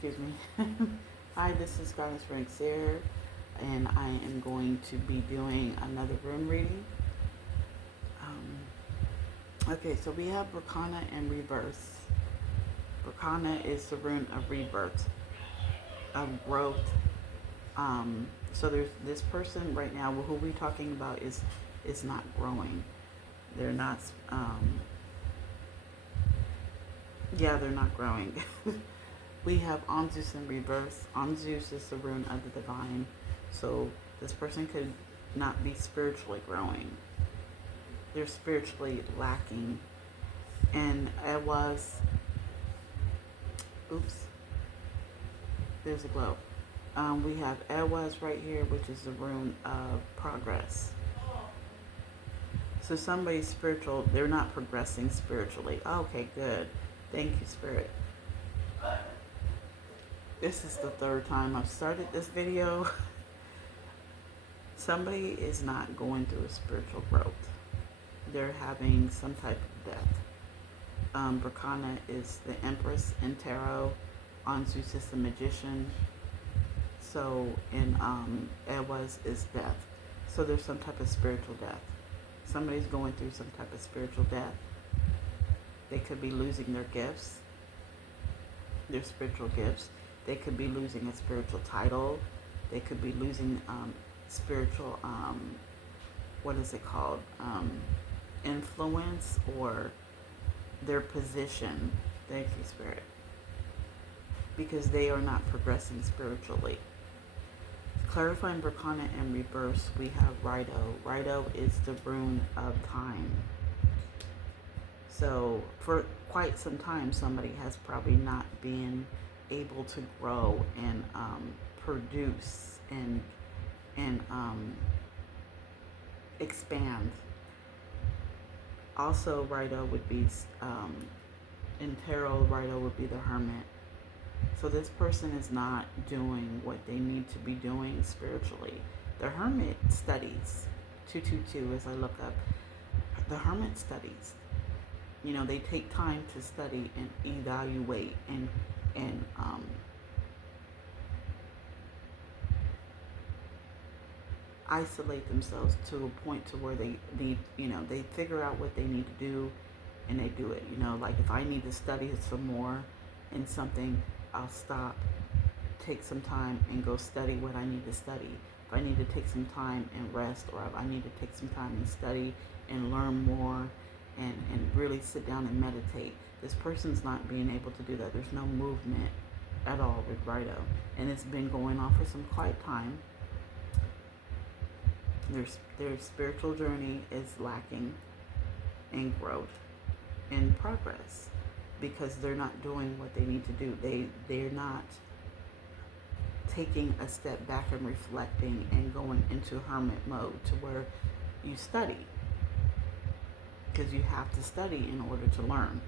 Excuse me. Hi, this is Goddess Ranksier, and I am going to be doing another rune reading. Okay, so we have Rakana and Rebirth. Rakana is the rune of rebirth, of growth. So there's this person right now who we're talking about is not growing. They're not. They're not growing. We have Anzus in reverse. Anzus is the rune of the divine. So this person could not be spiritually growing. They're spiritually lacking. And it was, there's a glow. We have Elwaz right here, which is the rune of progress. So somebody's spiritual, they're not progressing spiritually. Okay, good. Thank you, Spirit. This is the third time I've started this video. Somebody is not going through a spiritual growth. They're having some type of death. Rakana is the empress in tarot. Anzus is the magician. So, and Elwaz is death. So there's some type of spiritual death. Somebody's going through some type of spiritual death. They could be losing their gifts, their spiritual gifts. They could be losing a spiritual title. They could be losing spiritual, what is it called? Influence or their position. Thank you, Spirit. Because they are not progressing spiritually. Clarifying Rakana and Rebirth, we have Rido. Rido is the rune of time. So for quite some time, somebody has probably not been able to grow and produce and expand. Also, Rido would be in tarot. Rido would be the Hermit. So this person is not doing what they need to be doing spiritually. The Hermit studies. 222 as I look up. The Hermit studies. You know, they take time to study and evaluate and isolate themselves to a point to where they need, they figure out what they need to do and they do it. Like if I need to study some more in something, I'll stop, take some time and go study what I need to study. If I need to take some time and rest, or if I need to take some time and study and learn more and really sit down and meditate. This person's not being able to do that. There's no movement at all with Rido. And it's been going on for some quite time. Their spiritual journey is lacking in growth and progress because they're not doing what they need to do. They're not taking a step back and reflecting and going into hermit mode to where you study. Because you have to study in order to learn.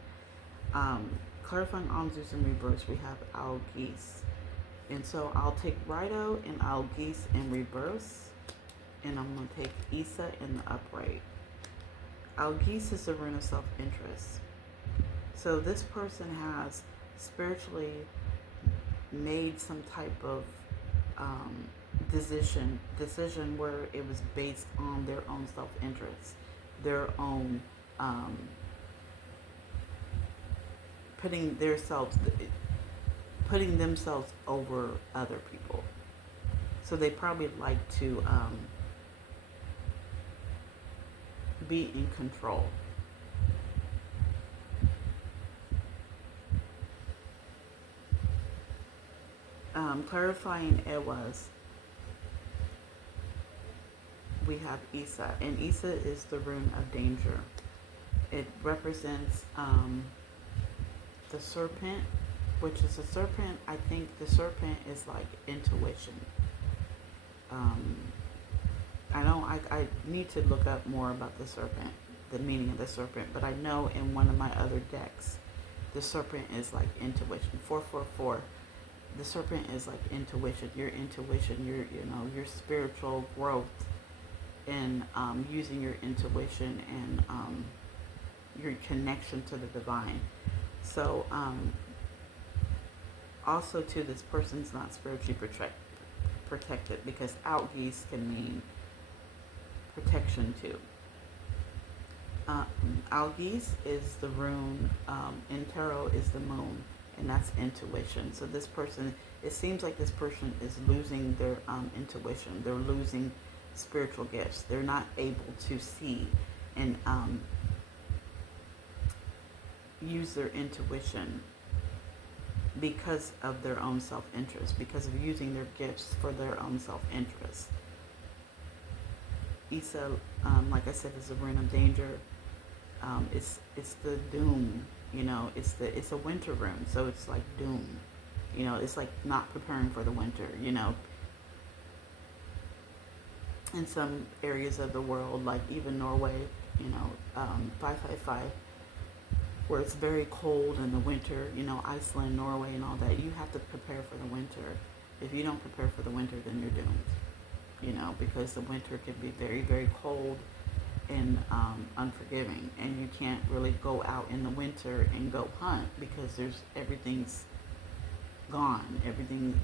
Clarifying Anzus and Rebirth, we have Algis. And so I'll take Rido and Algis in Rebirth. And I'm going to take Isa in the upright. Algis is the rune of self-interest. So this person has spiritually made some type of decision where it was based on their own self-interest, their own putting themselves over other people. So they probably like to be in control. Clarifying Elwaz, we have Isa, and Isa is the rune of danger. It represents the serpent, which is a serpent. I think the serpent is like intuition. I need to look up more about the serpent, the meaning of the serpent, but I know in one of my other decks, the serpent is like intuition. 444. The serpent is like intuition, your spiritual growth and using your intuition and your connection to the divine. So Also, too, this person's not spiritually protected, because out geese can mean protection too. Uh, Algis is the rune, in tarot is the moon, and that's intuition. So this person, it seems like this person is losing their intuition. They're losing spiritual gifts. They're not able to see and use their intuition because of their own self-interest, because of using their gifts for their own self-interest. Issa, like I said, is a rune of danger. It's the doom, it's a winter rune, so it's like doom, it's like not preparing for the winter, in some areas of the world, like even Norway, 555, where it's very cold in the winter, Iceland, Norway, and all that. You have to prepare for the winter. If you don't prepare for the winter, then you're doomed, because the winter can be very, very cold and unforgiving, and you can't really go out in the winter and go hunt, because everything's gone. Everything,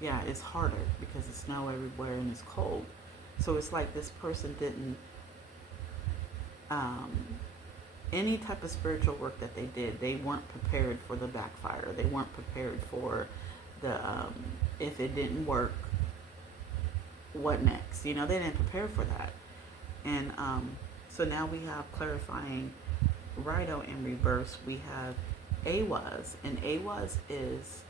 it's harder because it's snow everywhere and it's cold. So it's like this person didn't, any type of spiritual work that they did, they weren't prepared for the backfire. They weren't prepared for the, if it didn't work, what next? They didn't prepare for that. And so now we have clarifying Rido in reverse. We have Awaz, and Awaz is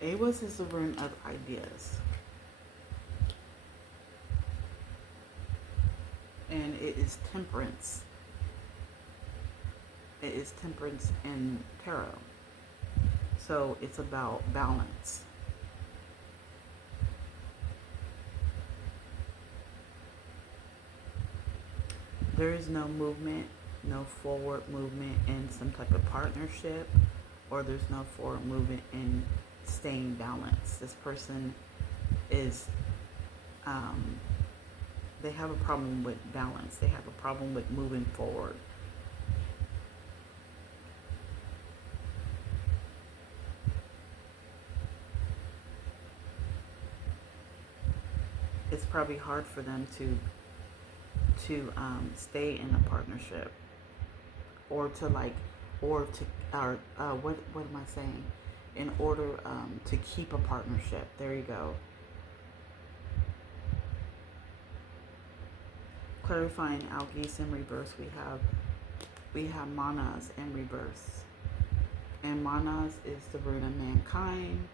the rune of ideas. And it is temperance. It is temperance in tarot. So it's about balance. There is no movement, no forward movement in some type of partnership, or there's no forward movement in staying balanced. This person is, they have a problem with balance. They have a problem with moving forward. It's probably hard for them to stay in a partnership, or to what am I saying? In order to keep a partnership. There you go. Clarifying Algis in reverse, we have Manas in reverse. And Manas is the root of mankind.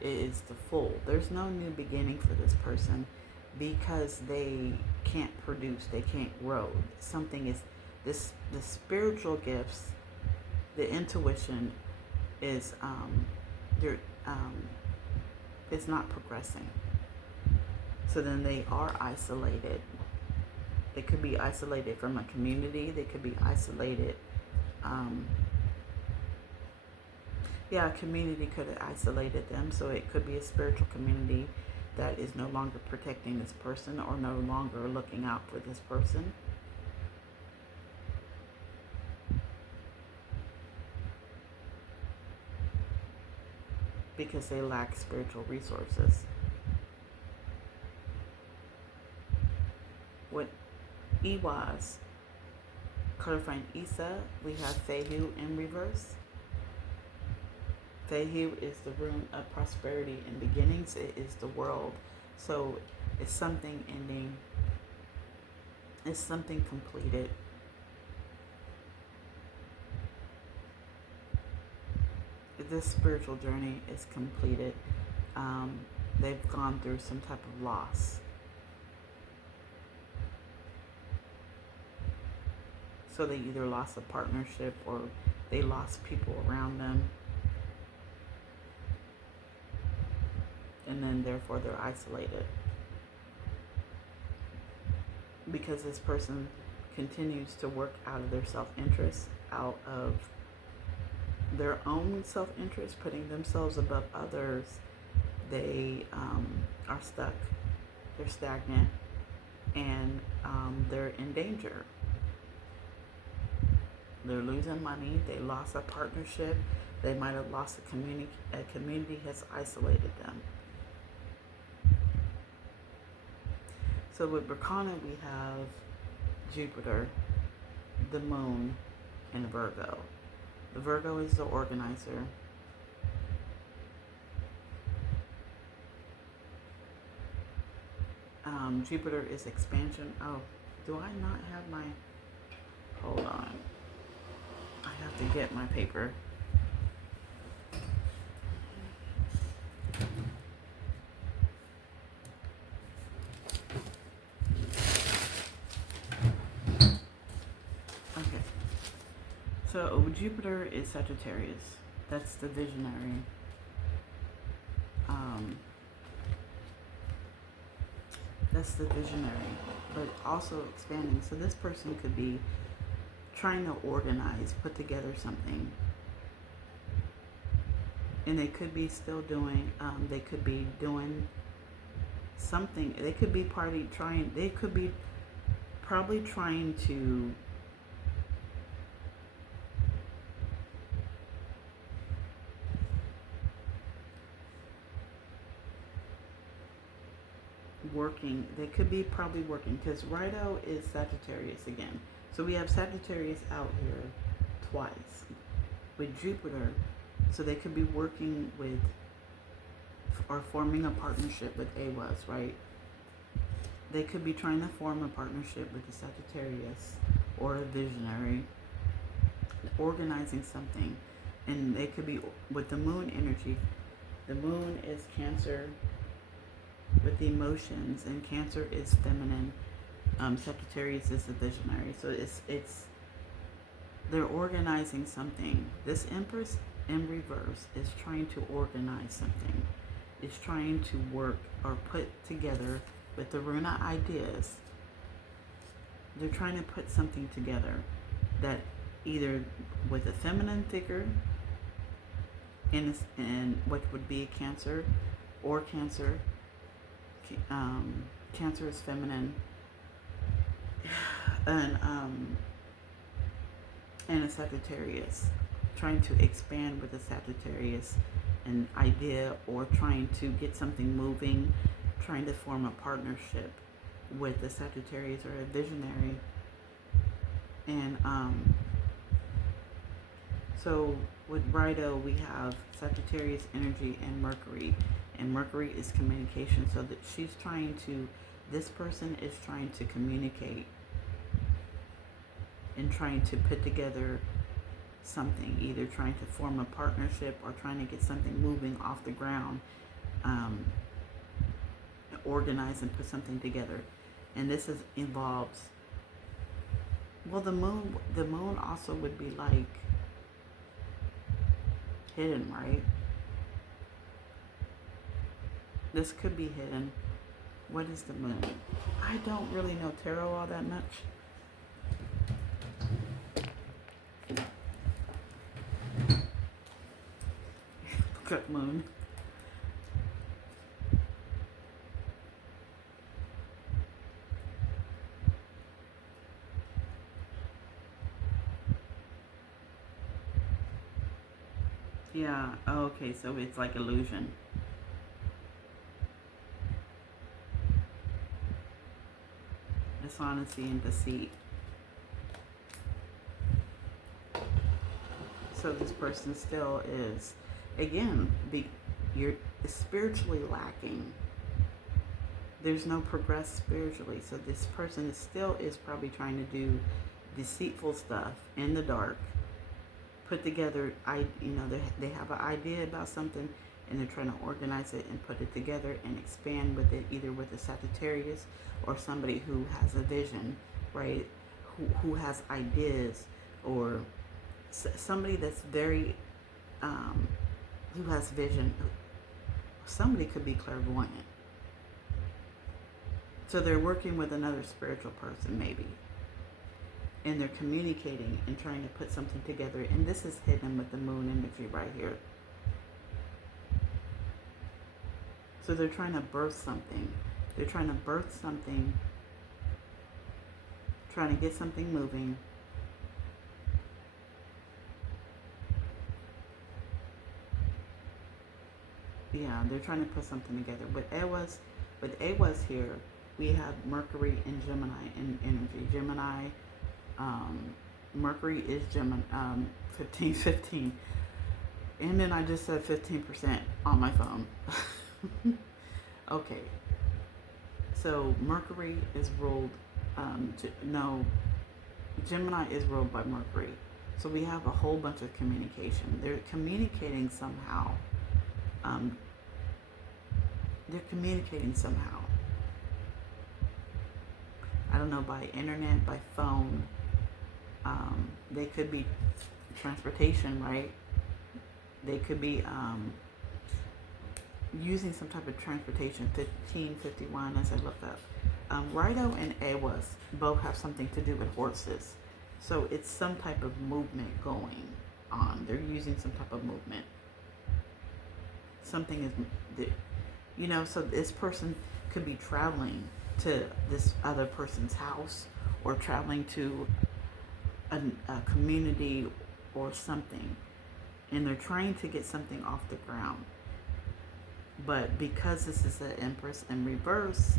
It is the full. There's no new beginning for this person, because they can't produce, they can't grow. Something is the spiritual gifts, the intuition is it's not progressing. So then they are isolated. They could be isolated from a community. They could be isolated. A community could have isolated them. So it could be a spiritual community that is no longer protecting this person, or no longer looking out for this person. Because they lack spiritual resources. With Iwaz, clarifying Issa, we have Fehu in reverse. Fehu is the rune of prosperity and beginnings. It is the world. So it's something ending. It's something completed. This spiritual journey is completed. They've gone through some type of loss. So they either lost a partnership, or they lost people around them. And then therefore they're isolated. Because this person continues to work out of their self-interest, out of their own self-interest, putting themselves above others. They are stuck. They're They're losing money. They lost a partnership. They might have lost a community. A community has isolated them. So with Berkana, we have Jupiter, the moon, and Virgo. The Virgo is the organizer. Jupiter is expansion. Oh, do I not have my... Hold on. I have to get my paper. Okay. So Jupiter is Sagittarius. That's the visionary. That's the visionary, but also expanding. So this person could be trying to organize, put together something. And they could be still doing, they could be doing something. They could be they could be probably trying to working. They could be probably working because Rido is Sagittarius again. So we have Sagittarius out here twice with Jupiter. So they could be working with or forming a partnership with AWAS, right? They could be trying to form a partnership with the Sagittarius or a visionary, organizing something. And they could be with the moon energy. The moon is Cancer with the emotions, and Cancer is feminine. Sagittarius is the visionary. So it's they're organizing something. This Empress in reverse is trying to organize something. It's trying to work or put together with the Runa ideas. They're trying to put something together that either with a feminine figure in what would be a Cancer or Cancer. Cancer is feminine, and a Sagittarius, trying to expand with a Sagittarius, an idea, or trying to get something moving, trying to form a partnership with a Sagittarius or a visionary. And so with Rido, we have Sagittarius energy and Mercury. And Mercury is communication. So that this person is trying to communicate and trying to put together something, either trying to form a partnership or trying to get something moving off the ground, organize and put something together. And this involves, well, the moon also would be like hidden, right? This could be hidden. What is the moon? I don't really know tarot all that much. Look up moon. Yeah, okay, so it's like illusion. Dishonesty and deceit. So this person still is, again, you're spiritually lacking. There's no progress spiritually. So this person still is probably trying to do deceitful stuff in the dark. Put together, they have an idea about something, and they're trying to organize it and put it together and expand with it, either with a Sagittarius or somebody who has a vision, right? Who has ideas, or somebody that's very, who has vision. Somebody could be clairvoyant. So they're working with another spiritual person, maybe. And they're communicating and trying to put something together. And this is hidden with the moon energy right here. So they're trying to birth something. They're trying to birth something, trying to get something moving. Yeah, they're trying to put something together. With Awas here, we have Mercury and Gemini in energy. Gemini, um, Mercury is Gemini, 1515. And then I just said 15% on my phone. Okay, so Mercury is ruled, no, Gemini is ruled by Mercury. So we have a whole bunch of communication. They're communicating somehow. Um, they're communicating somehow. I don't know, by internet, by phone. They could be transportation, right? They could be using some type of transportation. 1551, as I looked up. Rido and Awas both have something to do with horses. So it's some type of movement going on. They're using some type of movement. Something is, so this person could be traveling to this other person's house or traveling to a community or something. And they're trying to get something off the ground. But because this is an Empress in reverse,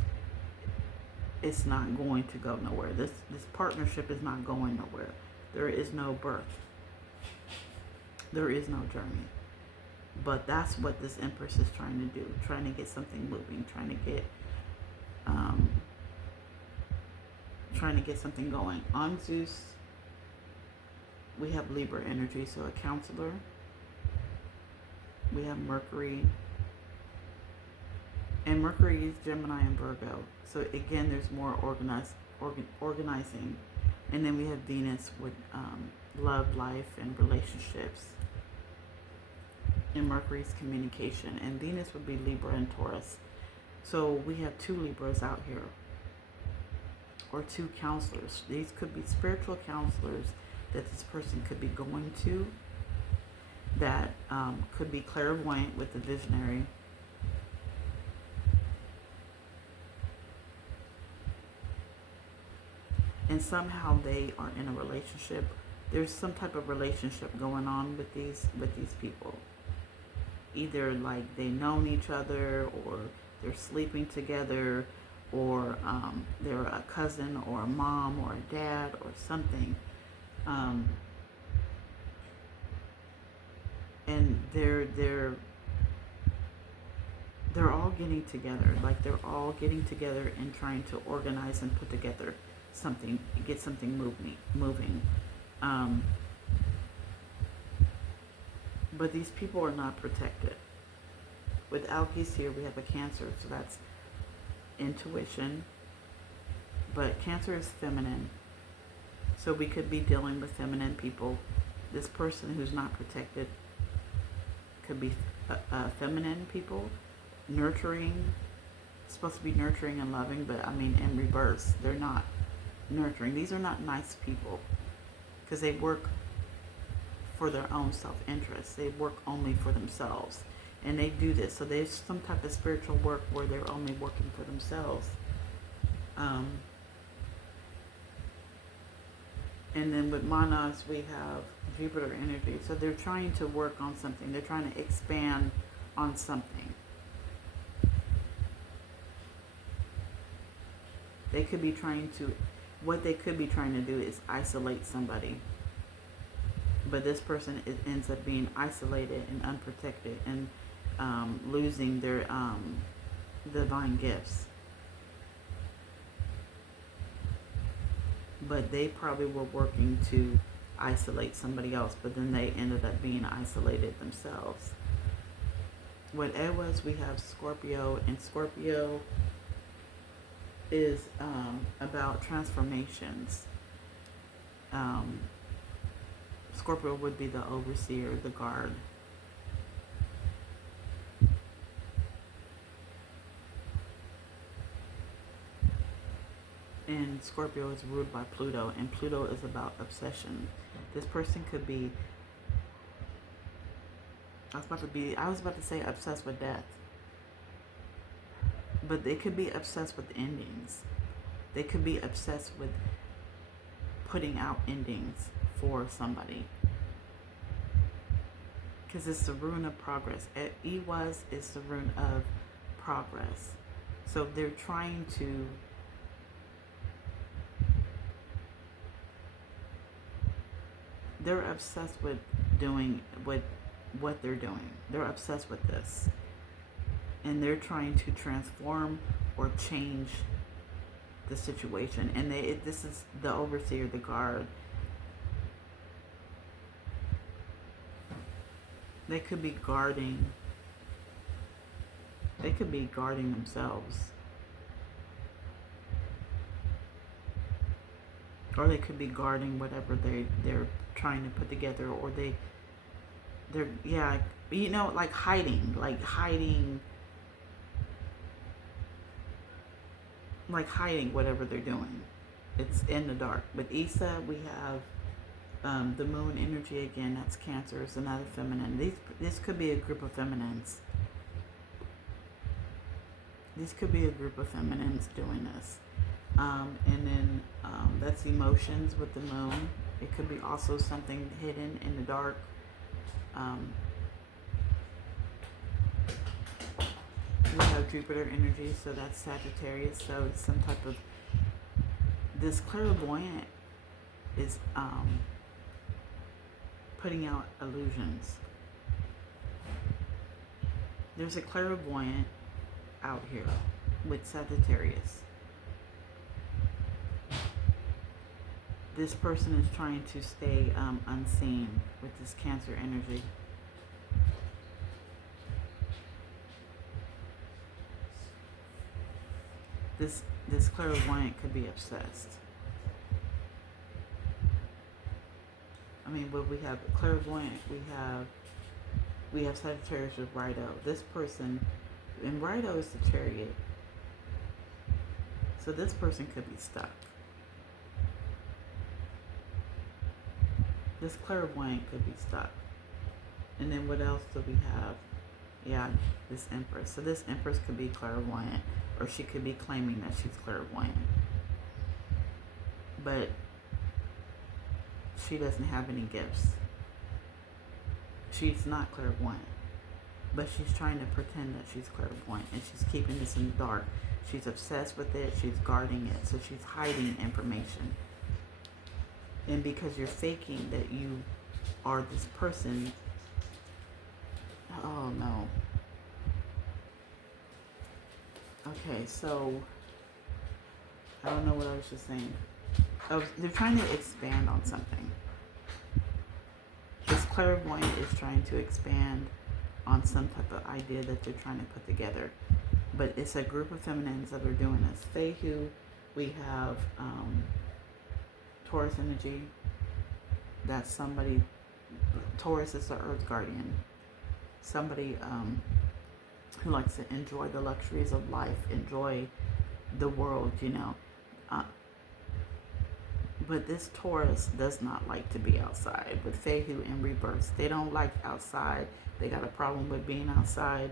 it's not going to go nowhere. This partnership is not going nowhere. There is no birth. There is no journey. But that's what this Empress is trying to do. Trying to get something moving. Trying to get something going. On Zeus, we have Libra energy, so a counselor. We have Mercury. And Mercury is Gemini and Virgo. So again, there's more organizing. And then we have Venus with love, life, and relationships. And Mercury's communication. And Venus would be Libra and Taurus. So we have two Libras out here. Or two counselors. These could be spiritual counselors that this person could be going to. That could be clairvoyant with the visionary. And somehow they are in a relationship. There's some type of relationship going on with these people. Either like they've known each other, or they're sleeping together, or they're a cousin or a mom or a dad or something. And they're all getting together. Like they're all getting together and trying to organize and put together something, get something moving. But these people are not protected. With Alki's here, we have a Cancer, so that's intuition. But Cancer is feminine. So we could be dealing with feminine people. This person who's not protected could be feminine people, nurturing, supposed to be nurturing and loving, but I mean in reverse, they're not nurturing. These are not nice people because they work for their own self-interest. They work only for themselves, and they do this. So there's some type of spiritual work where they're only working for themselves. And then with Manas, we have Jupiter energy. So they're trying to work on something. They're trying to expand on something. They could be trying to, what they could be trying to do is isolate somebody. But this person ends up being isolated and unprotected and losing their divine gifts. But they probably were working to isolate somebody else, but then they ended up being isolated themselves. With Ewas, we have Scorpio, and Scorpio is about transformations. Scorpio would be the overseer, the guard. And Scorpio is ruled by Pluto, and Pluto is about obsession. This person could be, I was about to say obsessed with death. But they could be obsessed with endings. They could be obsessed with putting out endings for somebody. because it's the rune of progress. Iwas is the rune of progress. So they're trying to they're obsessed with doing with what they're doing. They're obsessed with this. And they're trying to transform or change the situation. And this is the overseer, the guard. They could be guarding. They could be guarding themselves. Or they could be guarding whatever they're trying to put together, or they're yeah, you know, like hiding whatever they're doing. It's in the dark. With Isa, we have the moon energy again. That's Cancer. It's another feminine. This could be a group of feminines. These could be a group of feminines doing this. And then that's emotions with the moon. It could be also something hidden in the dark. We have Jupiter energy, so that's Sagittarius. So it's some type of, this clairvoyant is putting out illusions. There's a clairvoyant out here with Sagittarius. This person is trying to stay unseen with this Cancer energy. This clairvoyant could be obsessed. I mean, but we have clairvoyant, we have Sagittarius with Righto. This person, and Righto is the Chariot. So this person could be stuck. This clairvoyant could be stuck. And then what else do we have? Yeah, this Empress. So this Empress could be clairvoyant, or she could be claiming that she's clairvoyant. But she doesn't have any gifts. She's not clairvoyant. But she's trying to pretend that she's clairvoyant, and she's keeping this in the dark. She's obsessed with it. She's guarding it. So she's hiding information. And because you're faking that you are this person, oh no. Okay, so I don't know what I was just saying. Oh, they're trying to expand on something. This clairvoyant is trying to expand on some type of idea that they're trying to put together. But it's a group of feminines that are doing this. Fehu, we have Taurus energy. That's somebody, Taurus is the earth guardian. Somebody who likes to enjoy the luxuries of life, enjoy the world, you know. But this Taurus does not like to be outside. With Fehu in reverse, they don't like outside. They got a problem with being outside.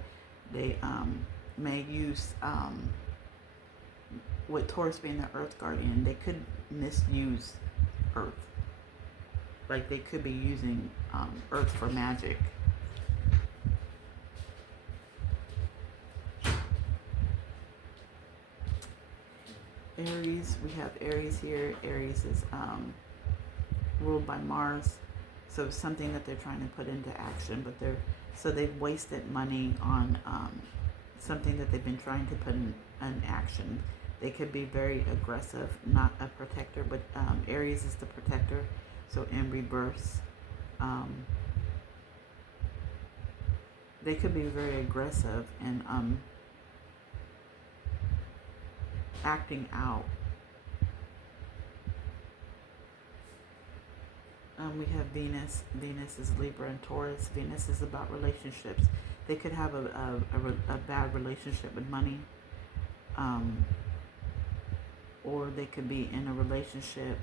They may use, with Taurus being the earth guardian, they could misuse earth. Like they could be using earth for magic. Aries, we have Aries here. Aries is ruled by Mars. So it's something that they're trying to put into action, but they've wasted money on something that they've been trying to put in action. They could be very aggressive, not a protector, but Aries is the protector. So in reverse, they could be very aggressive and acting out. We have Venus. Venus is Libra and Taurus. Venus is about relationships. They could have a bad relationship with money, or they could be in a relationship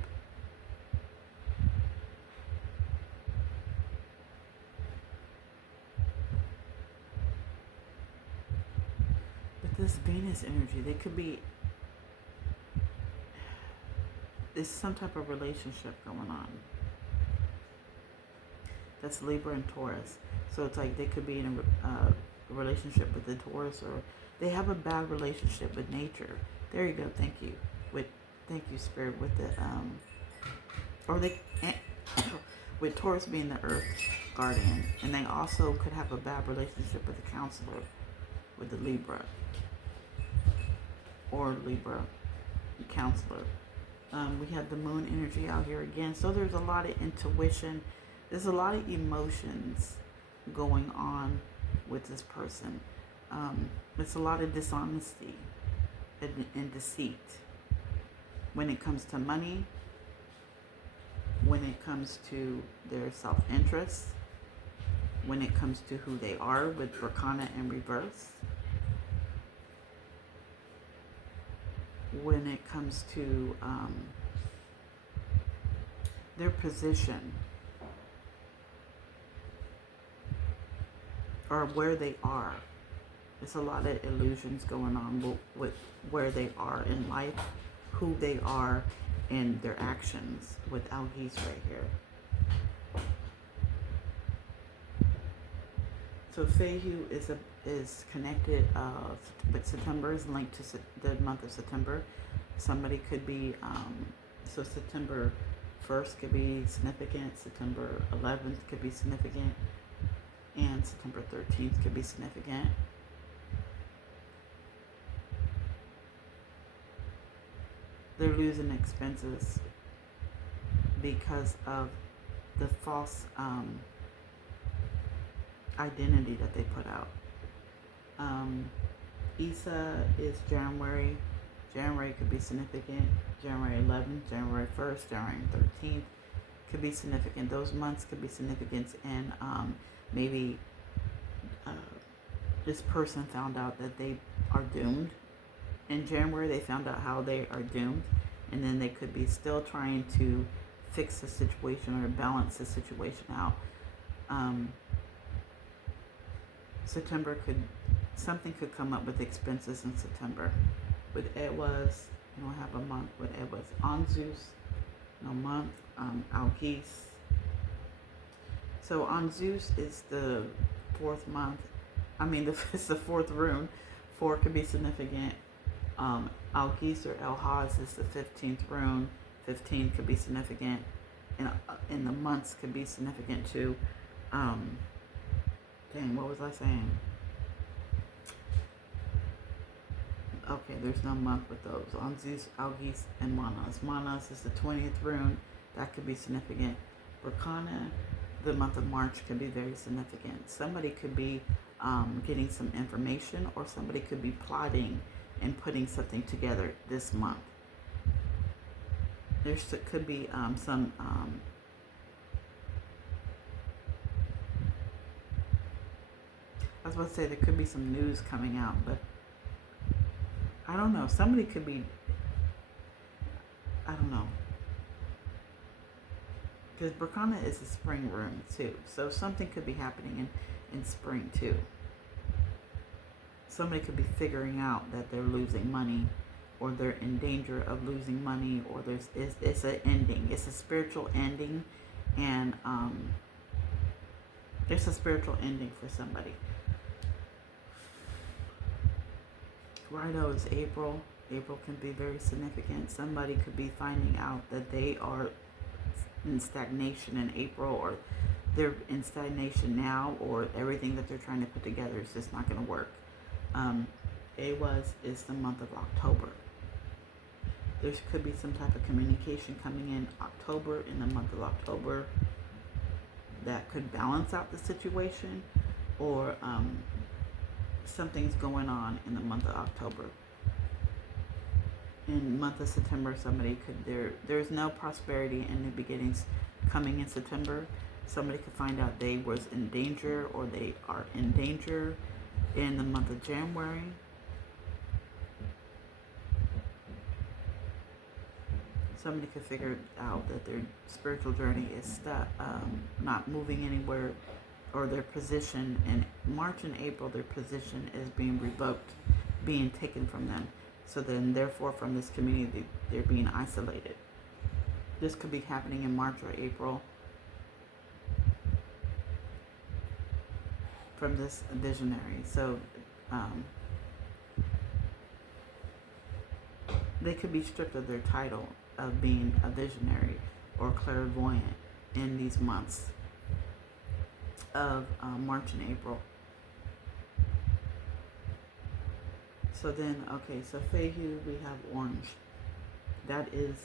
with this Venus energy. They could be, there's some type of relationship going on. That's Libra and Taurus. So it's like they could be in a relationship with the Taurus, or they have a bad relationship with nature. There you go. Thank you. With thank you, Spirit. With the or they with Taurus being the Earth guardian, and they also could have a bad relationship with the counselor, with the Libra or Libra counselor. We have the moon energy out here again. So there's a lot of intuition. There's a lot of emotions going on with this person. It's a lot of dishonesty and deceit when it comes to money, when it comes to their self-interest, when it comes to who they are with Berkana in reverse, when it comes to their position or where they are. There's a lot of illusions going on with where they are in life, who they are, and their actions with Algis right here. So Fehu is connected with September, is linked to the month of September. Somebody could be, so September 1st could be significant, September 11th could be significant, and September 13th could be significant. They're losing expenses because of the false identity that they put out. Isa is January. January could be significant. January 11th, January 1st, January 13th could be significant. Those months could be significant, and maybe this person found out that they are doomed. In January, they found out how they are doomed, and then they could be still trying to fix the situation or balance the situation out. September something could come up with expenses in September. With Edwas, you don't have a month with Edwas. Anzus, no month. Algis. So Anzus is the fourth month. It's the fourth rune. 4 could be significant. Algis or Elhaz is the 15th rune. 15 could be significant. And the months could be significant too. What was I saying? Okay, there's no month with those. Anzus, Algis, and Manas. Manas is the 20th rune. That could be significant. Berkana, the month of March, could be very significant. Somebody could be getting some information, or somebody could be plotting and putting something together this month. There could be some I was about to say there could be some news coming out, but I don't know. Somebody could be, I don't know. Because Berkana is a spring rune too. So something could be happening in spring too. Somebody could be figuring out that they're losing money, or they're in danger of losing money, or it's an ending. It's a spiritual ending, and it's a spiritual ending for somebody. Rhino is April. April can be very significant. Somebody could be finding out that they are in stagnation in April, or they're in stagnation now, or everything that they're trying to put together is just not going to work. Awaz is the month of October. There could be some type of communication coming in October, in the month of October, that could balance out the situation, or something's going on in the month of October. In the month of September, somebody there's no prosperity in the beginnings coming in September. Somebody could find out they was in danger, or they are in danger in the month of January. Somebody could figure out that their spiritual journey is stuck, not moving anywhere, or their position in March and April, their position is being revoked, being taken from them. So then, therefore, from this community, they're being isolated. This could be happening in March or April. from this visionary. So um, they could be stripped of their title of being a visionary or clairvoyant in these months of March and April. So then, okay, so Fehu, we have orange. That is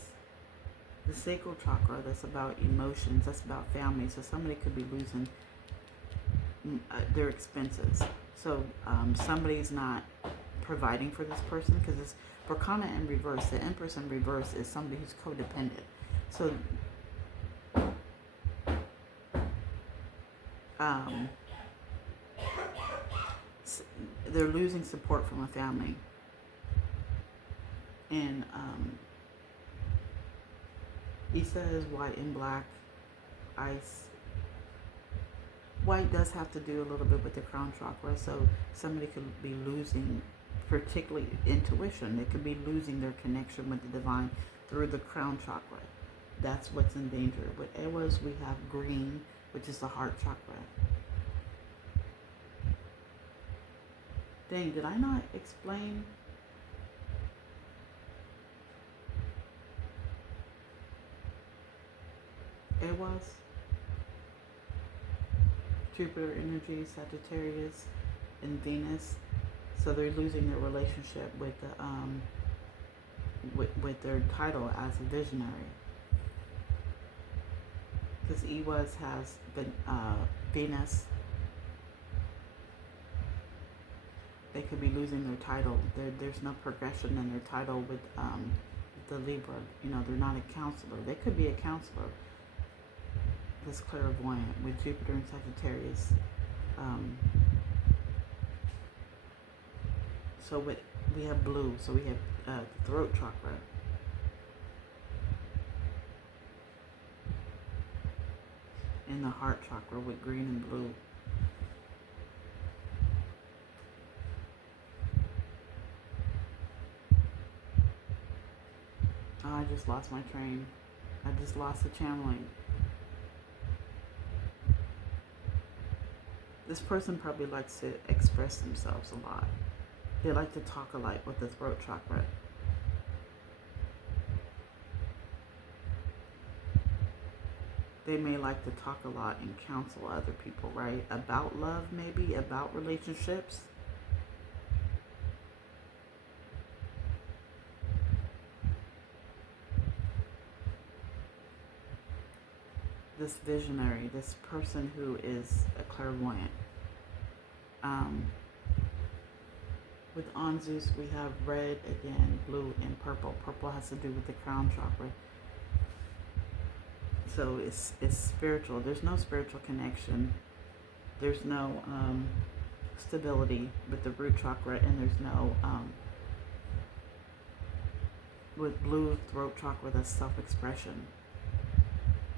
the sacral chakra. That's about emotions. That's about family. So somebody could be losing their expenses. So somebody's not providing for this person because it's Berkana in reverse. The Empress in reverse is somebody who's codependent. So they're losing support from a family. And Isa is white and black. Ice. White does have to do a little bit with the crown chakra. So somebody could be losing, particularly intuition. They could be losing their connection with the divine through the crown chakra. That's what's in danger. With Ewas, we have green, which is the heart chakra. Dang, did I not explain? Ewas, Jupiter energy, Sagittarius, and Venus. So they're losing their relationship with the with their title as a visionary. Because Ewas has been Venus. They could be losing their title. There's no progression in their title with the Libra. You know, they're not a counselor. They could be a counselor. This clairvoyant with Jupiter and Sagittarius. So we have blue. So we have the throat chakra. And the heart chakra with green and blue. Oh, I just lost my train. I just lost the channeling. This person probably likes to express themselves a lot. They like to talk a lot with the throat chakra. They may like to talk a lot and counsel other people, right? About love, maybe, about relationships. This visionary, this person who is a clairvoyant. With Anzus, we have red again, blue, and purple. Purple has to do with the crown chakra. So it's spiritual. There's no spiritual connection. There's no stability with the root chakra, and there's no with blue throat chakra, that's self-expression.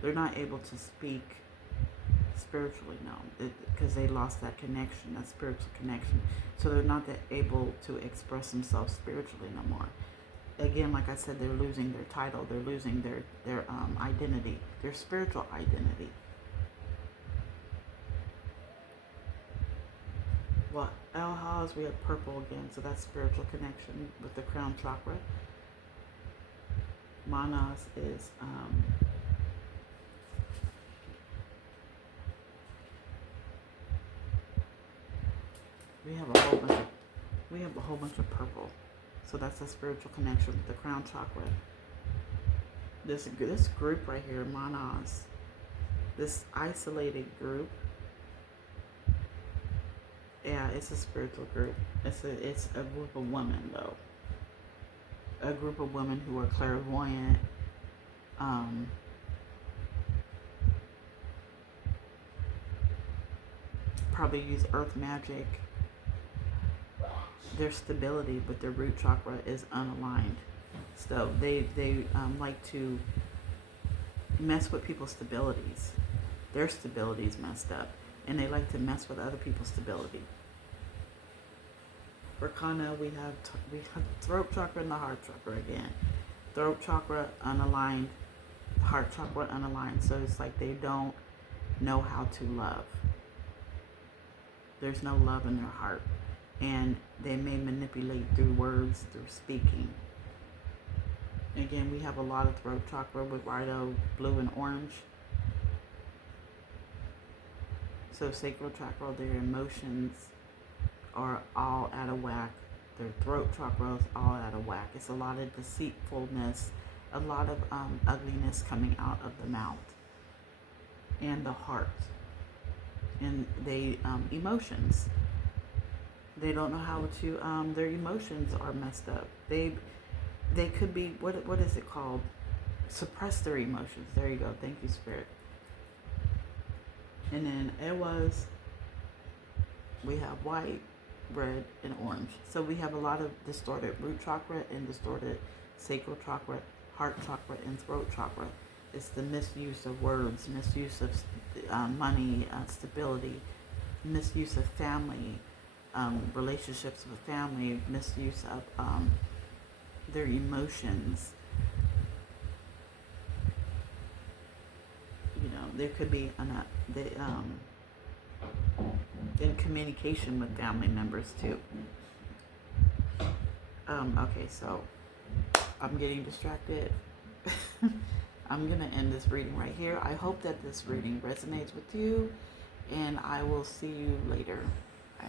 They're not able to speak spiritually now because they lost that connection, that spiritual connection. So they're not that able to express themselves spiritually no more. Again, like I said, they're losing their title. They're losing their identity, their spiritual identity. Well, Al-Haz, we have purple again, so that's spiritual connection with the crown chakra. Manas is we have a whole bunch of purple. So that's a spiritual connection with the crown chakra. This group right here, Manas, this isolated group, yeah, it's a spiritual group. It's a group of women though. A group of women who are clairvoyant. Probably use earth magic. Their stability with their root chakra is unaligned. So they like to mess with people's stabilities. Their stability is messed up, and they like to mess with other people's stability. For Kana, we have throat chakra and the heart chakra again. Throat chakra unaligned, heart chakra unaligned. So it's like they don't know how to love. There's no love in their heart. And they may manipulate through words, through speaking. Again, we have a lot of throat chakra with Rido, blue and orange. So sacral chakra, their emotions are all out of whack. Their throat chakra is all out of whack. It's a lot of deceitfulness, a lot of ugliness coming out of the mouth and the heart. And they emotions. They don't know how to. Their emotions are messed up. They could be what is it called? Suppress their emotions. There you go. Thank you, Spirit. And then we have white, red, and orange. So we have a lot of distorted root chakra and distorted sacral chakra, heart chakra, and throat chakra. It's the misuse of words, misuse of money, stability, misuse of family, relationships with family, misuse of their emotions. You know, there could be in communication with family members too. Okay, so I'm getting distracted. I'm going to end this reading right here. I hope that this reading resonates with you, and I will see you later. Bye.